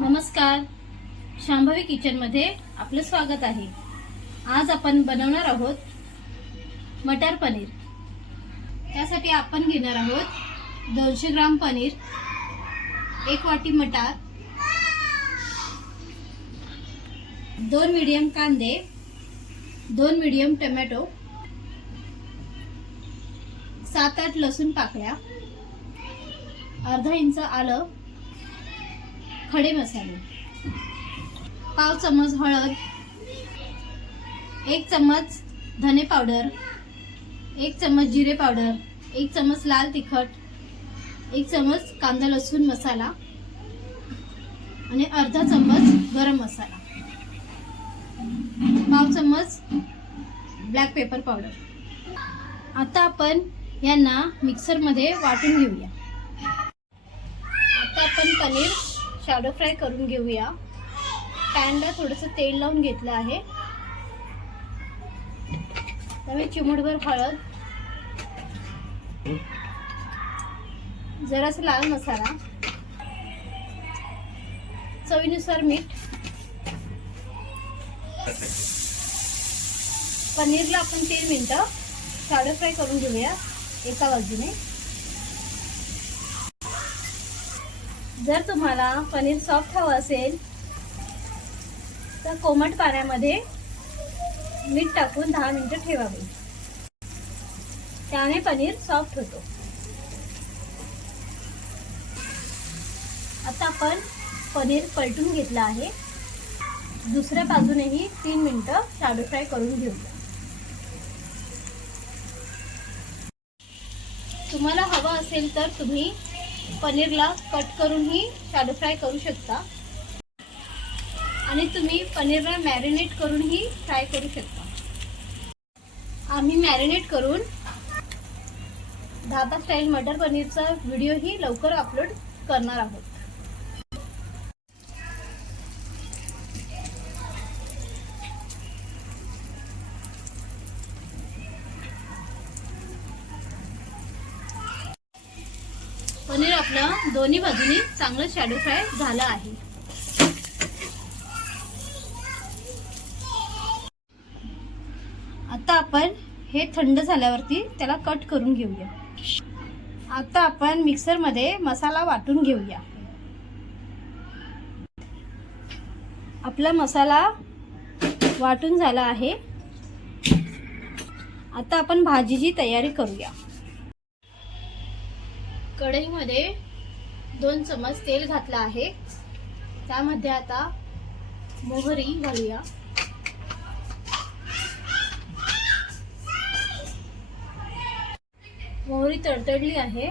नमस्कार, शांभवी किचनमध्ये आपलं स्वागत आहे। आज आपण बनवणार आहोत मटर पनीर। त्यासाठी आपण घेणार आहोत 200 ग्राम पनीर, 1 वाटी मटार, 2 मीडियम कांदे, 2 मीडियम टोमॅटो, 7-8 लसूण पाकळ्या, अर्धा इंच आलं, खडे मसाले, पाव चम्मच हळद, 1 चम्मच धने पावडर, 1 चम्मच जिरे पावडर, 1 चम्मच लाल तिखट, 1 चम्मच कांदा लसूण मसाला आणि अर्धा चम्मच गरम मसाला, पाव चम्मच ब्लॅक पेपर पावडर। आता आपण यांना मिक्सर मध्ये वाटून घेऊया। आता आपण पनीर शॅलो फ्राय करून घेऊया। पॅनला थोडंसं तेल लावून घेतलं आहे। त्यामुळे चिमूटभर हळद, जरासा लाल मसाला, चवीनुसार मीठ। पनीरला आपण 3 मिनिटं शॅलो फ्राय करून घेऊया एका बाजूने। जर तुम्हाला पनीर सॉफ्ट हवं असेल तर कोमट पाण्यामध्ये मीठ टाकून 10 मिनिटं ठेवावे, त्याने पनीर सॉफ्ट होतो। आता आपण पनीर पलटून घेतलं आहे। दुसऱ्या बाजूनेही 3 मिनिटं शॅलो फ्राय करून घेऊया। तुम्हाला हवं असेल तर तुम्ही पनीरला कट करूनही शॅलो फ्राय करू शकता आणि तुम्ही पनीरला मॅरिनेट करूनही फ्राय करू शकता। आम्ही मॅरिनेट करून धाबा स्टाईल मटर पनीरचा व्हिडिओही लवकर अपलोड करणार आहोत। पनीर आपलं दोन्ही बाजूनी चांगलं शॅलो फ्राय झालं आहे। आता आपण हे थंड झाल्यावरती त्याला कट करून घेऊया। आता आपण मिक्सर मध्ये मसाला वाटून घेऊया। आपला मसाला वाटून झाला आहे। आता आपण भाजीची तयारी करूया। कढईमध्ये 2 चम्मच तेल घातलं आहे। त्यामध्ये आता मोहरी घालूया, मोहरी तडतडली आहे।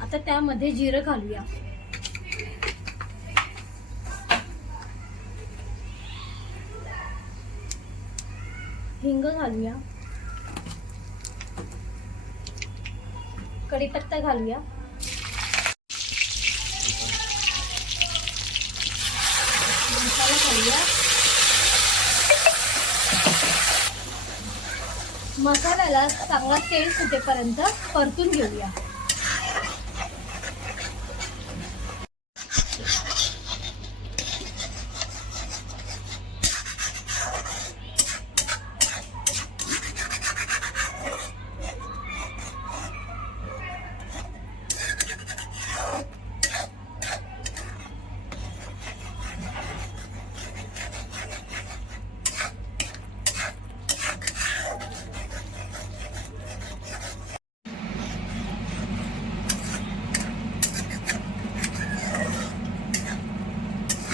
आता त्यामध्ये जिरं घालूया, हिंग घालूया, कढीपत्ता घालूया, मसाला घालूया। मसाल्याला चांगला तेल सुटेपर्यंत परतून घेऊया।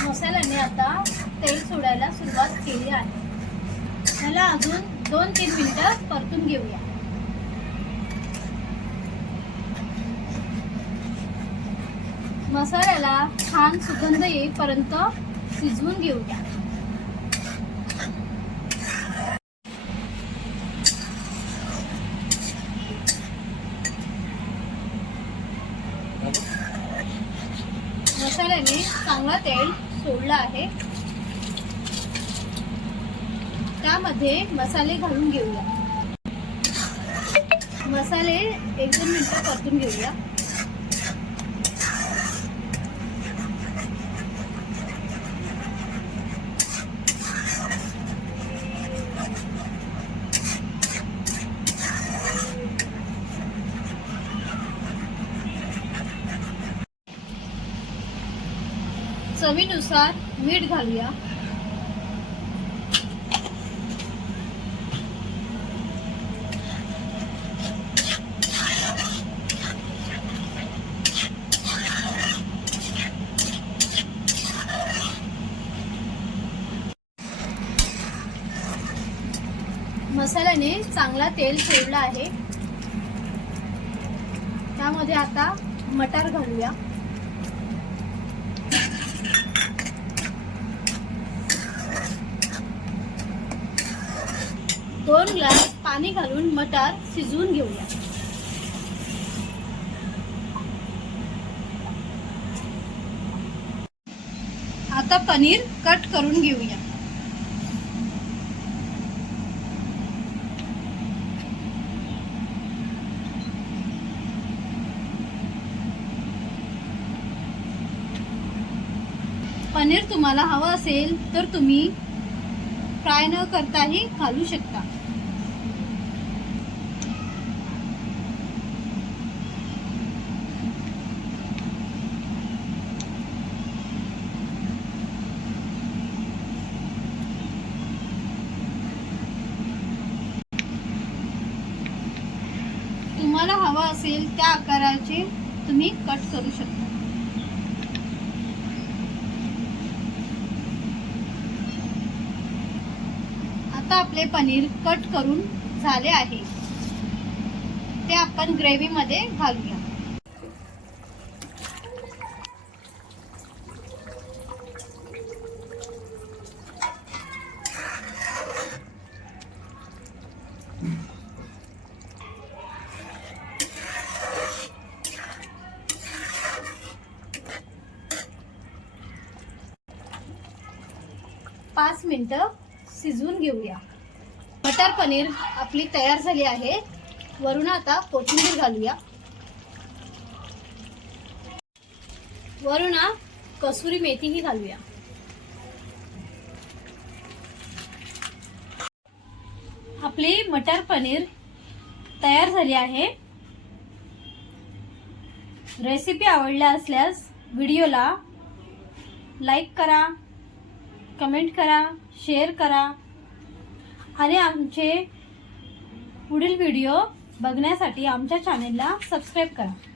मसाल्याने आता तेल सोडायला सुरुवात केली आहे। त्याला अजून 2-3 मिनिटं परतून घेऊया। मसाल्याला छान सुगंध येईपर्यंत शिजवून घेऊया। मसाल्याने चांगला तेल सोडलं आहे। त्यामध्ये मसाले घालून घेऊया। मसाले 1-2 मिनिटं परतून घेऊया। चवीनुसार मीठ घालूया. मसाल्याने चांगला तेल सोडला आहे. त्यामध्ये आता मटार घालूया. दोन ग्लास पाणी घालून मटार शिजवून घेऊया. आता पनीर कट करून घेऊया. पनीर तुम्हाला हवं असेल तर तुम्ही फ्राय न करताही घालू शकता. तुम्हाला हवं असेल त्या आकाराचे तुम्ही कट करू शकता. आता आपले पनीर कट करून झाले आहे. ते आपण ग्रेव्ही मध्ये घालूया. पाच मिनिटं शिजवून घेऊया. मटार पनीर आपली तयार झाली आहे. वरून आता कोथिंबीर घालूया. वरून कसुरी मेथीही घालूया. आपली मटार पनीर तयार झाली आहे. रेसिपी आवडल्या असल्यास व्हिडिओला लाईक करा, कमेंट करा, शेअर करा आणि आमचे पुढील व्हिडिओ बघण्यासाठी आमच्या चॅनेलला सबस्क्राईब करा.